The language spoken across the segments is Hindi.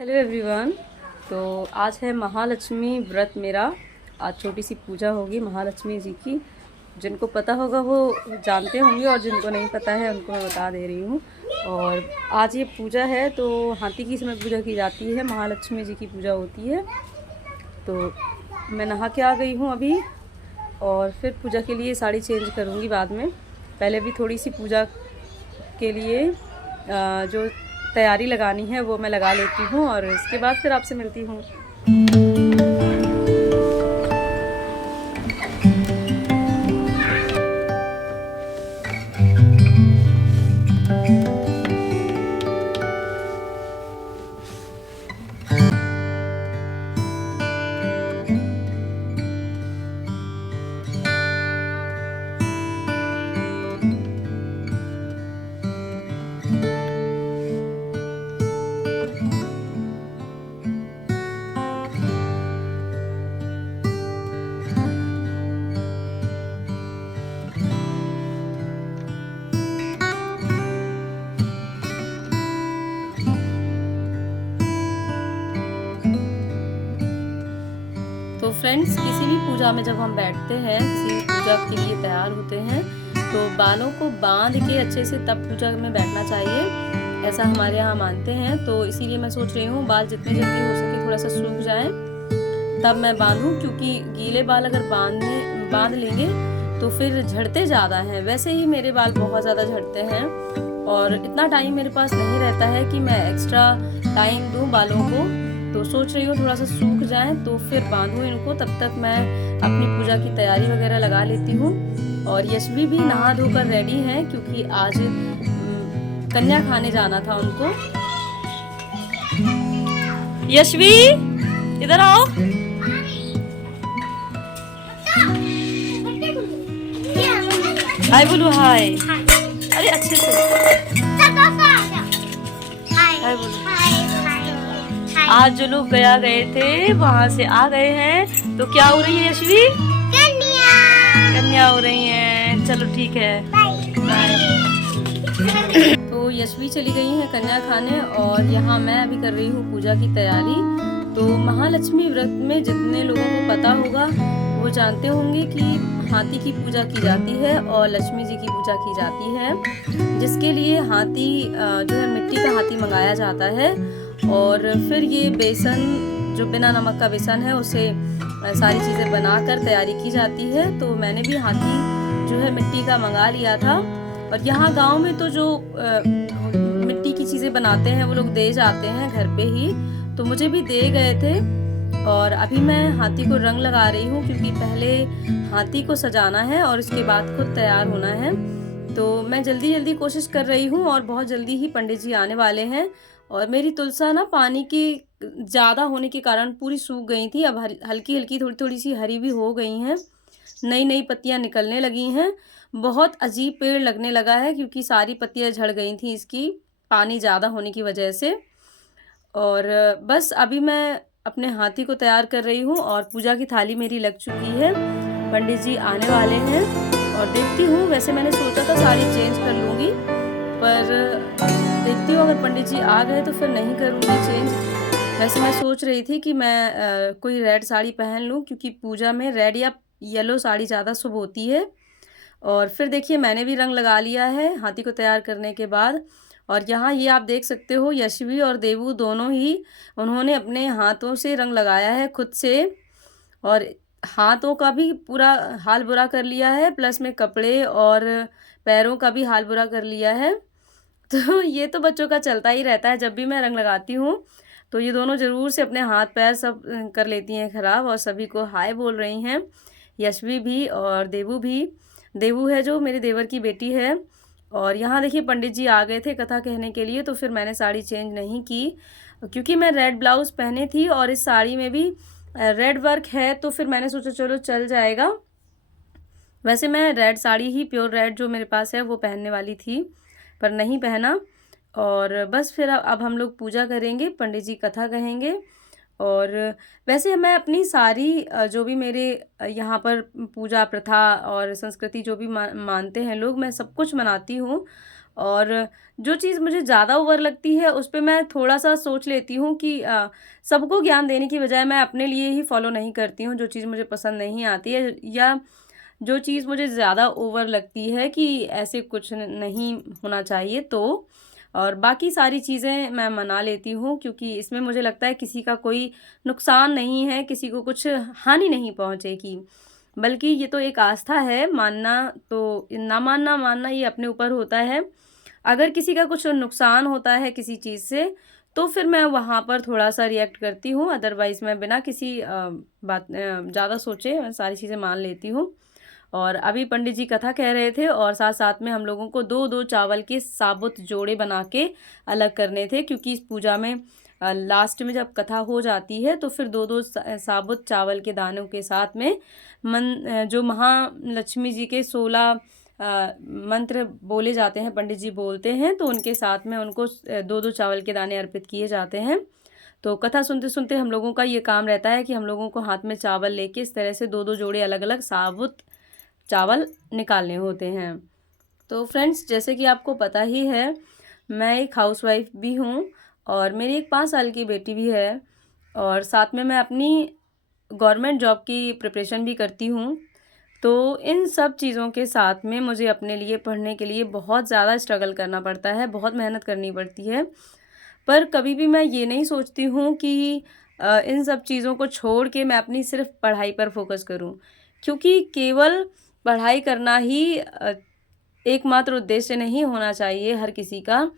Hello everyone. तो आज है महालक्ष्मी व्रत मेरा। आज छोटी सी पूजा होगी महालक्ष्मी जी की। जिनको पता होगा वो जानते होंगे और जिनको नहीं पता है उनको मैं बता दे रही हूँ। और आज ये पूजा है तो हाथी की समय पूजा की जाती है, महालक्ष्मी जी की पूजा होती है। तो मैं नहा के आ गई हूँ अभी और फिर पूजा के लिए साड़ी चेंज करूँगी बाद में। पहले भी थोड़ी सी पूजा के लिए जो तैयारी लगानी है वो मैं लगा लेती हूँ और इसके बाद फिर आपसे मिलती हूँ। तो फ्रेंड्स, किसी भी पूजा में जब हम बैठते हैं, किसी भी पूजा के लिए तैयार होते हैं तो बालों को बांध के अच्छे से तब पूजा में बैठना चाहिए, ऐसा हमारे यहाँ मानते हैं। तो इसीलिए मैं सोच रही हूँ बाल जितने जल्दी हो सके थोड़ा सा सूख जाएं तब मैं बांधूं, क्योंकि गीले बाल अगर बांध लेंगे तो फिर झड़ते ज़्यादा हैं। वैसे ही मेरे बाल बहुत ज़्यादा झड़ते हैं और इतना टाइम मेरे पास नहीं रहता है कि मैं एक्स्ट्रा टाइम दूँ बालों को। तो सोच रही हूँ थोड़ा सा सूख जाए तो फिर बांधूँ इनको, तब तक मैं अपनी पूजा की तैयारी वगैरह लगा लेती हूँ। और यशवी भी नहा धोकर रेडी है क्योंकि आज कन्या खाने जाना था उनको। यशवी इधर आओ। हाय बोलो। हाय। अरे अच्छे से हाय बोलो। आज जो लोग गया गए थे वहाँ से आ गए हैं। तो क्या हो रही है यशवी? कन्या हो रही हैं। चलो ठीक है, बाय। तो यशवी चली गई हैं कन्या खाने और यहाँ मैं अभी कर रही हूँ पूजा की तैयारी। तो महालक्ष्मी व्रत में जितने लोगों को पता होगा वो जानते होंगे कि हाथी की पूजा की जाती है और लक्ष्मी जी की पूजा की जाती है, जिसके लिए हाथी जो है मिट्टी का हाथी मंगाया जाता है। और फिर ये बेसन जो बिना नमक का बेसन है उसे सारी चीज़ें बनाकर तैयारी की जाती है। तो मैंने भी हाथी जो है मिट्टी का मंगा लिया था। और यहाँ गांव में तो जो मिट्टी की चीज़ें बनाते हैं वो लोग दे जाते हैं घर पे ही, तो मुझे भी दे गए थे। और अभी मैं हाथी को रंग लगा रही हूँ क्योंकि पहले हाथी को सजाना है और उसके बाद खुद तैयार होना है। तो मैं जल्दी जल्दी कोशिश कर रही हूँ और बहुत जल्दी ही पंडित जी आने वाले हैं। और मेरी तुलसा ना पानी की ज़्यादा होने के कारण पूरी सूख गई थी, अब हल्की हल्की थोड़ी थोड़ी सी हरी भी हो गई हैं, नई नई पत्तियां निकलने लगी हैं। बहुत अजीब पेड़ लगने लगा है क्योंकि सारी पत्तियां झड़ गई थी इसकी पानी ज़्यादा होने की वजह से। और बस अभी मैं अपने हाथी को तैयार कर रही हूँ और पूजा की थाली मेरी लग चुकी है। पंडित जी आने वाले हैं और देखती हूँ, वैसे मैंने सोचा था साड़ी चेंज कर लूँगी पर देखती हूँ अगर पंडित जी आ गए तो फिर नहीं करूँगी चेंज। वैसे मैं सोच रही थी कि मैं कोई रेड साड़ी पहन लूँ क्योंकि पूजा में रेड या येलो साड़ी ज़्यादा शुभ होती है। और फिर देखिए मैंने भी रंग लगा लिया है हाथी को तैयार करने के बाद। और यहाँ ये आप देख सकते हो यशवी और देवू दोनों ही उन्होंने अपने हाथों से रंग लगाया है खुद से, और हाथों का भी पूरा हाल बुरा कर लिया है, प्लस में कपड़े और पैरों का भी हाल बुरा कर लिया है। तो ये तो बच्चों का चलता ही रहता है, जब भी मैं रंग लगाती हूँ तो ये दोनों ज़रूर से अपने हाथ पैर सब कर लेती हैं ख़राब और सभी को हाय बोल रही हैं, यशवी भी और देवू भी। देवू है जो मेरे देवर की बेटी है। और यहाँ देखिए पंडित जी आ गए थे कथा कहने के लिए, तो फिर मैंने साड़ी चेंज नहीं की क्योंकि मैं रेड ब्लाउज़ पहनी थी और इस साड़ी में भी रेड वर्क है, तो फिर मैंने सोचा चलो चल जाएगा। वैसे मैं रेड साड़ी ही प्योर रेड जो मेरे पास है वो पहनने वाली थी पर नहीं पहना। और बस फिर अब हम लोग पूजा करेंगे, पंडित जी कथा कहेंगे। और वैसे मैं अपनी सारी जो भी मेरे यहाँ पर पूजा प्रथा और संस्कृति जो भी मानते हैं लोग, मैं सब कुछ मनाती हूँ। और जो चीज़ मुझे ज़्यादा ओवर लगती है उस पे मैं थोड़ा-सा सोच लेती हूँ कि सबको ज्ञान देने की बजाय मैं अपने लिए ही फ़ॉलो नहीं करती हूँ, जो चीज़ मुझे पसंद नहीं आती है या जो चीज़ मुझे ज़्यादा ओवर लगती है कि ऐसे कुछ नहीं होना चाहिए तो। और बाकी सारी चीज़ें मैं मना लेती हूँ क्योंकि इसमें मुझे लगता है किसी का कोई नुकसान नहीं है, किसी को कुछ हानि नहीं पहुँचेगी। बल्कि ये तो एक आस्था है, मानना तो ना मानना, मानना ये अपने ऊपर होता है। अगर किसी का कुछ नुकसान होता है किसी चीज़ से, तो फिर मैं वहाँ पर थोड़ा-सा रिएक्ट करती हूँ, अदरवाइज़ मैं बिना किसी ज़्यादा सोचे मैं सारी चीज़ें मान लेती हूँ। और अभी पंडित जी कथा कह रहे थे और साथ-साथ में हम लोगों को 2-2 चावल के साबुत जोड़े बना के अलग करने थे क्योंकि इस पूजा में लास्ट में जब कथा हो जाती है तो फिर 2-2 साबुत चावल के दानों के साथ में जो महालक्ष्मी जी के 16 मंत्र बोले जाते हैं, पंडित जी बोलते हैं, तो उनके साथ में उनको 2-2 चावल के दाने अर्पित किए जाते हैं। तो कथा सुनते-सुनते हम लोगों का ये काम रहता है कि हम लोगों को हाथ में चावल लेके इस तरह से 2-2 जोड़े अलग-अलग साबुत चावल निकालने होते हैं। तो फ्रेंड्स, जैसे कि आपको पता ही है, मैं एक हाउसवाइफ़ भी हूँ और मेरी एक 5 साल की बेटी भी है और साथ में मैं अपनी गवर्नमेंट जॉब की प्रिपरेशन भी करती हूँ। तो इन सब चीज़ों के साथ में मुझे अपने लिए पढ़ने के लिए बहुत ज़्यादा स्ट्रगल करना पड़ता है, बहुत मेहनत करनी पड़ती है। पर कभी भी मैं ये नहीं सोचती हूँ कि इन सब चीज़ों को छोड़ के मैं अपनी सिर्फ़ पढ़ाई पर फ़ोकस करूँ। क्योंकि केवल पढ़ाई करना ही एकमात्र उद्देश्य नहीं होना चाहिए हर किसी का।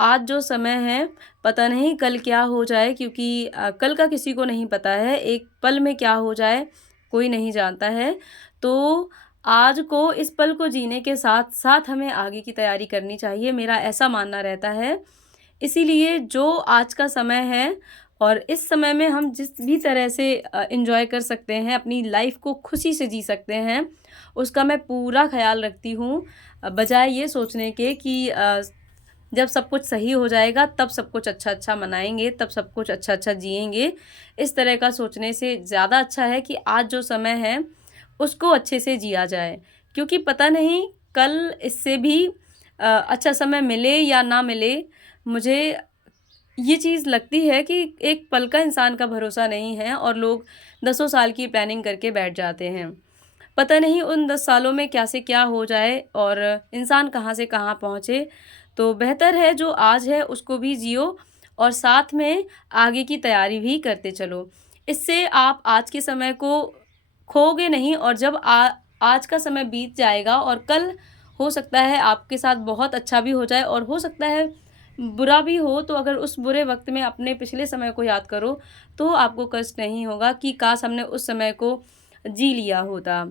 आज जो समय है, पता नहीं कल क्या हो जाए क्योंकि कल का किसी को नहीं पता है, एक पल में क्या हो जाए, कोई नहीं जानता है। तो आज को, इस पल को जीने के साथ-साथ हमें आगे की तैयारी करनी चाहिए, मेरा ऐसा मानना रहता है। इसीलिए जो आज का समय है और इस समय में हम जिस भी तरह से एन्जॉय कर सकते हैं, अपनी लाइफ़ को खुशी से जी सकते हैं, उसका मैं पूरा ख़्याल रखती हूँ। बजाय ये सोचने के कि जब सब कुछ सही हो जाएगा तब सब कुछ अच्छा-अच्छा मनाएँगे, तब सब कुछ अच्छा-अच्छा जिएँगे। इस तरह का सोचने से ज़्यादा अच्छा है कि आज जो समय है, उसको अच्छे से जिया जाए। क्योंकि पता नहीं कल इससे भी अच्छा समय मिले या ना मिले, मुझे ये चीज़ लगती है कि एक पल का इंसान का भरोसा नहीं है और लोग दसों साल की प्लानिंग करके बैठ जाते हैं। पता नहीं उन 10 सालों में क्या से क्या हो जाए और इंसान कहाँ से कहाँ पहुँचे। तो बेहतर है जो आज है उसको भी जियो और साथ में आगे की तैयारी भी करते चलो। इससे आप आज के समय को खोओगे नहीं और जब आज का समय बीत जाएगा और कल हो सकता है आपके साथ बहुत अच्छा भी हो जाए और हो सकता है बुरा भी हो, तो अगर उस बुरे वक़्त में अपने पिछले समय को याद करो, तो आपको कष्ट नहीं होगा कि काश हमने उस समय को जी लिया होता।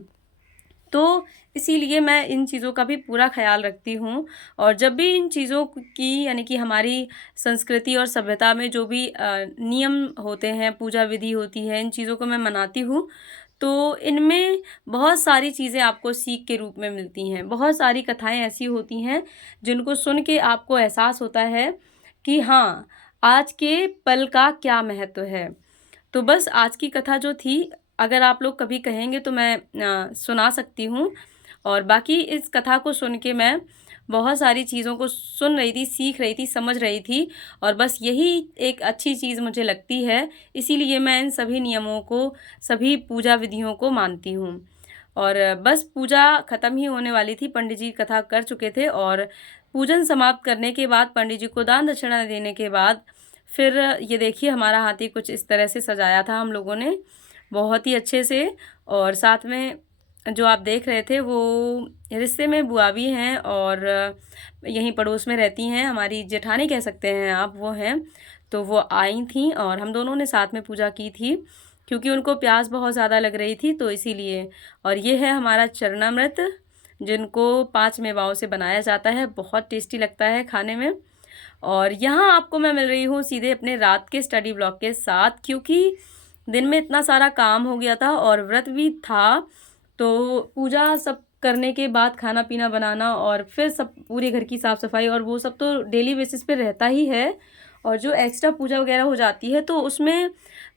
तो इसीलिए मैं इन चीज़ों का भी पूरा ख़्याल रखती हूँ और जब भी इन चीज़ों की यानी कि हमारी संस्कृति और सभ्यता में जो भी नियम होते हैं, पूजा विधि होती है, इन चीज़ों को मैं मनाती हूँ, तो इनमें बहुत सारी चीज़ें आपको सीख के रूप में मिलती हैं। बहुत सारी कथाएँ ऐसी होती हैं, जिनको सुन के आपको एहसास होता है कि हाँ, आज के पल का क्या महत्व है। तो बस आज की कथा जो थी, अगर आप लोग कभी कहेंगे तो मैं सुना सकती हूँ और बाकी इस कथा को सुन के मैं बहुत सारी चीज़ों को सुन रही थी, सीख रही थी, समझ रही थी और बस यही एक अच्छी चीज़ मुझे लगती है, इसीलिए मैं इन सभी नियमों को, सभी पूजा विधियों को मानती हूँ। और बस पूजा ख़त्म ही होने वाली थी, पंडित जी कथा कर चुके थे और पूजन समाप्त करने के बाद, पंडित जी को दान दक्षिणा देने के बाद, फिर ये देखिए हमारा हाथी कुछ इस तरह से सजाया था हम लोगों ने, बहुत ही अच्छे से। और साथ में जो आप देख रहे थे वो रिश्ते में बुआ भी हैं और यहीं पड़ोस में रहती हैं, हमारी जेठानी कह सकते हैं आप, वो हैं। तो वो आई थीं और हम दोनों ने साथ में पूजा की थी, क्योंकि उनको प्यास बहुत ज़्यादा लग रही थी तो इसीलिए। और ये है हमारा चरणामृत, जिनको 5 मेवाओं से बनाया जाता है, बहुत टेस्टी लगता है खाने में। और यहाँ आपको मैं मिल रही हूँ सीधे अपने रात के स्टडी ब्लॉग के साथ, क्योंकि दिन में इतना सारा काम हो गया था और व्रत भी था, तो पूजा सब करने के बाद खाना-पीना बनाना और फिर सब पूरे घर की साफ़-सफ़ाई और वो सब तो डेली बेसिस पे रहता ही है। और जो एक्स्ट्रा पूजा वगैरह हो जाती है तो उसमें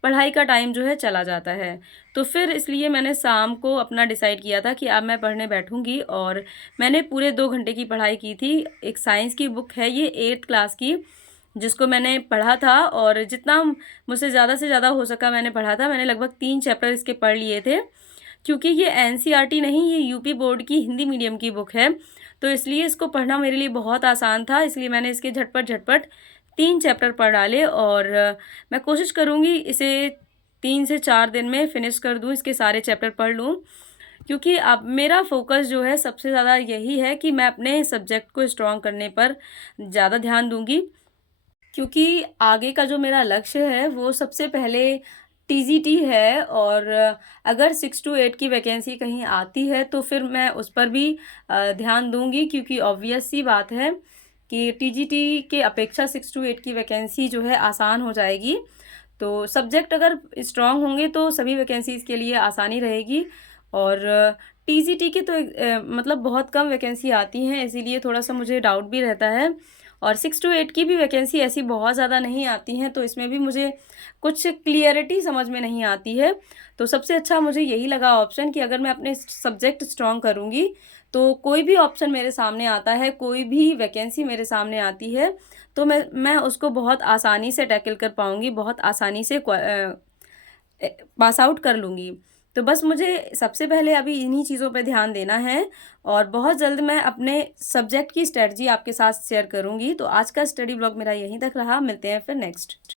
पढ़ाई का टाइम जो है चला जाता है। तो फिर इसलिए मैंने शाम को अपना डिसाइड किया था कि अब मैं पढ़ने बैठूँगी और मैंने पूरे 2 घंटे की पढ़ाई की थी। एक साइंस की बुक है ये 8th क्लास की, जिसको मैंने पढ़ा था और जितना मुझसे ज़्यादा से ज़्यादा हो सका मैंने पढ़ा था। मैंने लगभग 3 चैप्टर इसके पढ़ लिए थे, क्योंकि ये एनसीईआरटी नहीं, ये यूपी बोर्ड की हिंदी मीडियम की बुक है, तो इसलिए इसको पढ़ना मेरे लिए बहुत आसान था। इसलिए मैंने इसके झटपट-झटपट 3 चैप्टर पढ़ डाले और मैं कोशिश करूँगी इसे 3 से 4 दिन में फ़िनिश कर दूँ, इसके सारे चैप्टर पढ़ लूँ। क्योंकि अब मेरा फ़ोकस जो है सबसे ज़्यादा यही है कि मैं अपने सब्जेक्ट को स्ट्रॉन्ग करने पर ज़्यादा ध्यान दूँगी। क्योंकि आगे का जो मेरा लक्ष्य है वो सबसे पहले टीजीटी है और अगर 6 टू 8 की वैकेंसी कहीं आती है तो फिर मैं उस पर भी ध्यान दूँगी, क्योंकि ऑब्वियस सी बात है कि टीजीटी के अपेक्षा 6 टू 8 की वैकेंसी जो है आसान हो जाएगी। तो सब्जेक्ट अगर स्ट्रॉन्ग होंगे तो सभी वैकेंसीज़ के लिए आसानी रहेगी और टीजीटी के तो मतलब बहुत कम वैकेंसी आती हैं, इसीलिए थोड़ा-सा मुझे डाउट भी रहता है और 6 टू 8 की भी वैकेंसी ऐसी बहुत ज़्यादा नहीं आती हैं, तो इसमें भी मुझे कुछ क्लियरिटी समझ में नहीं आती है। तो सबसे अच्छा मुझे यही लगा ऑप्शन कि अगर मैं अपने सब्जेक्ट स्ट्रॉन्ग करूँगी, तो कोई भी ऑप्शन मेरे सामने आता है, कोई भी वैकेंसी मेरे सामने आती है, तो मैं उसको बहुत आसानी से टैकल कर पाऊँगी, बहुत आसानी से पास आउट कर लूँगी। तो बस मुझे सबसे पहले अभी इन्हीं चीज़ों पे ध्यान देना है और बहुत जल्द मैं अपने सब्जेक्ट की स्ट्रैटेजी आपके साथ शेयर करूँगी। तो आज का स्टडी ब्लॉग मेरा यहीं तक रहा, मिलते हैं फिर नेक्स्ट।